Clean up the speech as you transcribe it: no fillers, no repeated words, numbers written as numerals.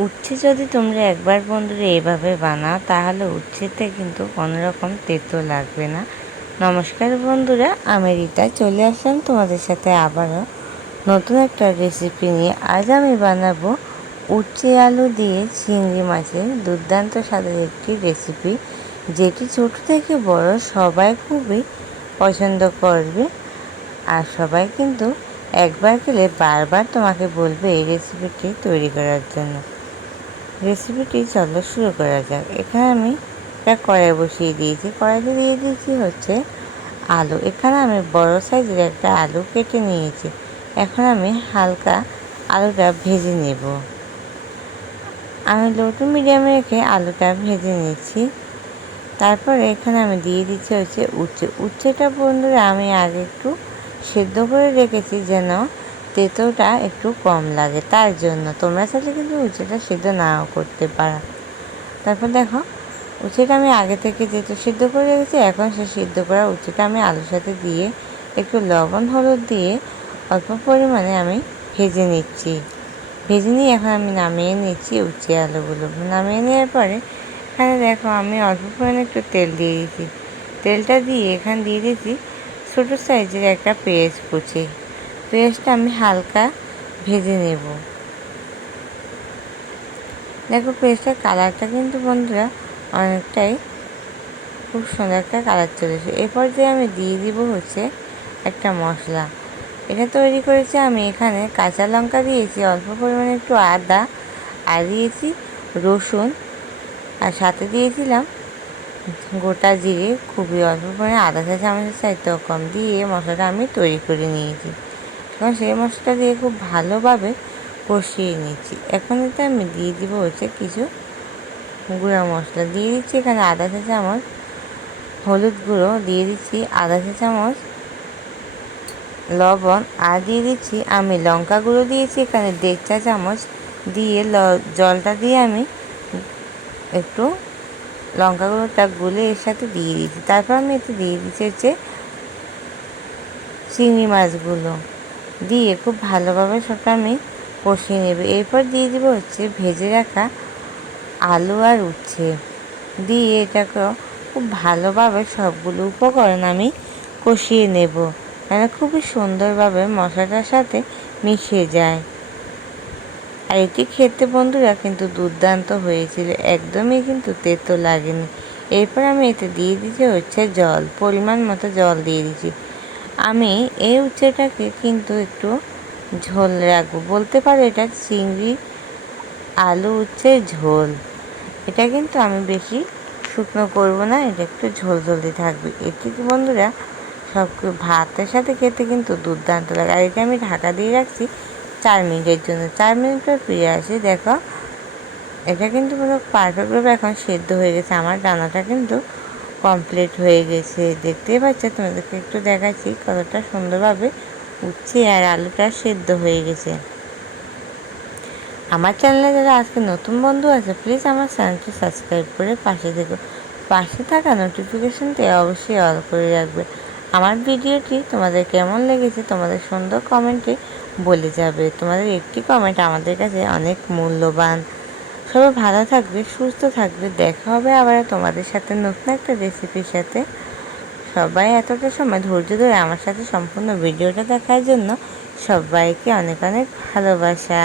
উচ্ছে যদি তোমরা একবার বন্ধুরা এইভাবে বানাও তাহলে উচ্ছেতে কিন্তু কোনো রকম তেতো লাগবে না। নমস্কার বন্ধুরা, আমি রীতা চলে আসলাম তোমাদের সাথে আবারও নতুন একটা রেসিপি নিয়ে। আজ আমি বানাবো উচ্ছে আলু দিয়ে চিংড়ি মাছের দুর্দান্ত স্বাদের একটি রেসিপি, যেটি ছোট থেকে বড় সবাই খুবই পছন্দ করবে। আর সবাই কিন্তু একবার খেলে বারবার তোমাকে বলবে এই রেসিপিটি তৈরি করার জন্য। রেসিপিটি চলো শুরু করা যাক। এখানে আমি একটা কড়াই বসিয়ে দিয়েছি। কড়াইতে দিয়ে দিয়েছি হচ্ছে আলু। এখানে আমি বড় সাইজের একটা আলু কেটে নিয়েছি। এখন আমি হালকা আলুটা ভেজে নেব। আমি লো টু মিডিয়ামে রেখে আলুটা ভেজে নিচ্ছি। তারপরে এখানে আমি দিয়ে দিচ্ছি হচ্ছে উচ্ছেটা বন্ধুরা আমি আগে একটু সেদ্ধ করে রেখেছি যেন তেঁতোটা একটু কম লাগে, তার জন্য। তোমরা চাইলে কিন্তু উচ্ছেটা সেদ্ধ নাও করতে পারো। তারপর দেখো উচ্ছেটা আমি আগে থেকে যেহেতু সেদ্ধ করে রেখেছি, এখন সে সেদ্ধ করা উচ্ছেটা আমি আলুর সাথে দিয়ে একটু লবণ হলুদ দিয়ে অল্প পরিমাণে আমি ভেজে নিচ্ছি। ভেজে নিয়ে এখন আমি নামিয়ে নিচ্ছি উচ্ছে আলুগুলো। নামিয়ে নেওয়ার পরে এখানে দেখো আমি অল্প পরিমাণে একটু তেল দিয়ে দিয়েছি। তেলটা দিয়ে এখানে দিয়ে দিয়েছি ছোটো সাইজের একটা পেঁয়াজ কুচি। পেঁয়াজটা আমি হালকা ভেজে নেব। দেখো পেঁয়াজটার কালারটা কিন্তু বন্ধুরা অনেকটাই খুব সুন্দর একটা কালার চলেছে। এরপর যে আমি দিয়ে দিব হচ্ছে একটা মশলা। এটা তৈরি করেছি আমি। এখানে কাঁচা লঙ্কা দিয়েছি, অল্প পরিমাণে একটু আদা, আর দিয়েছি রসুন, আর সাথে দিয়েছিলাম গোটা জিরে, খুবই অল্প পরিমাণে আধা চা চামচের চাইতেও কম দিয়ে মশলাটা আমি তৈরি করে নিয়েছি। এখন সেই মশলাটা দিয়ে খুব ভালোভাবে কষিয়ে নিচ্ছি। এখন এতে আমি দিয়ে দিব হচ্ছে কিছু গুঁড়া মশলা। দিয়ে দিচ্ছি এখানে আধা চা চামচ হলুদ গুঁড়ো, দিয়ে দিচ্ছি আধা চা চামচ লবণ, আর দিয়ে দিচ্ছি আমি লঙ্কা গুঁড়ো দিয়েছি এখানে 1.5 চা চামচ দিয়ে জলটা দিয়ে আমি একটু লঙ্কা গুঁড়োটা গুলে এর সাথে দিয়ে দিচ্ছি। তারপর আমি এতে দিয়ে দিচ্ছি হচ্ছে চিংড়ি মাছগুলো দিয়ে খুব ভালোভাবে সবটা আমি কষিয়ে নেব। এরপর দিয়ে দিব হচ্ছে ভেজে রাখা আলু আর উচ্ছে দিয়ে এটাকেও খুব ভালোভাবে সবগুলো উপকরণ আমি কষিয়ে নেব, মানে খুবই সুন্দরভাবে মশলাটার সাথে মিশিয়ে যায়। আর এটি খেতে বন্ধুরা কিন্তু দুর্দান্ত হয়েছিল, একদমই কিন্তু তেতো লাগেনি। এরপর আমি এতে দিয়ে দিচ্ছি হচ্ছে জল, পরিমাণ মতো জল দিয়ে দিচ্ছি। আমি এই উচ্ছেটাকে কিন্তু একটু ঝোল রাখবো, বলতে পারো এটা চিংড়ি আলু উচ্ছে ঝোল। এটা কিন্তু আমি বেশি শুকনো করব না, এটা একটু ঝোল ঝোলই থাকবে। এটি বন্ধুরা সব ভাতের সাথে খেতে কিন্তু দুর্দান্ত লাগে। আর এটা আমি ঢাকা দিয়ে রাখছি 4 মিনিটের জন্য। 4 মিনিট পর ফিরে আসি। দেখো এটা কিন্তু পুরো পারফেক্টভাবে এখন সেদ্ধ হয়ে গেছে। আমার রান্নাটা কিন্তু কমপ্লিট হয়ে গেছে। দেখতেই পাচ্ছ, তোমাদেরকে একটু দেখাচ্ছি কতটা সুন্দরভাবে উচ্ছে আর আলুটা সেদ্ধ হয়ে গেছে। আমার চ্যানেলে যারা আজকে নতুন বন্ধু আছে, প্লিজ আমার চ্যানেলটি সাবস্ক্রাইব করে পাশে থেকো। পাশে থাকা নোটিফিকেশানটি অবশ্যই অল করে রাখবে। আমার ভিডিওটি তোমাদের কেমন লেগেছে তোমাদের সুন্দর কমেন্টে বলে যাবে। তোমাদের একটি কমেন্ট আমাদের কাছে অনেক মূল্যবান। সবাই ভালো থাকবে, সুস্থ থাকবে। দেখা হবে আবার তোমাদের সাথে নতুন একটা রেসিপির সাথে। সবাই এতটা সময় ধৈর্য ধরে আমার সাথে সম্পূর্ণ ভিডিওটা দেখার জন্য সবাইকে অনেক অনেক ভালোবাসা।